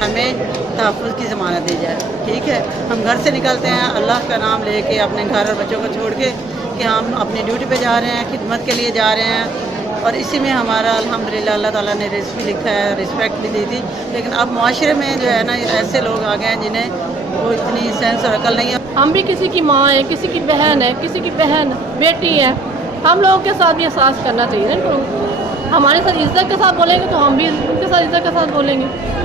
हमें तहफ़्फ़ुज़ की ज़मानत दी जाए, ठीक है। हम घर से निकलते हैं अल्लाह का नाम लेके, अपने घर और बच्चों को छोड़ के कि हम अपनी ड्यूटी पे जा रहे हैं, खिदमत के लिए जा रहे हैं। और इसी में हमारा अल्हम्दुलिल्लाह अल्लाह ताला ने रिज़्क़ भी लिखा है, रिस्पेक्ट भी दी थी। लेकिन अब मुआशरे में जो है ना, ऐसे लोग आ गए हैं जिन्हें वो इतनी सेंस और अकल नहीं है। हम भी किसी की माँ है, किसी की बहन है, किसी की बहन बेटी है, हम लोगों के साथ भी एहसास करना चाहिए ना। हमारे साथ इज़्ज़त के साथ बोलेंगे तो हम भी उनके साथ इज़्ज़त के साथ बोलेंगे।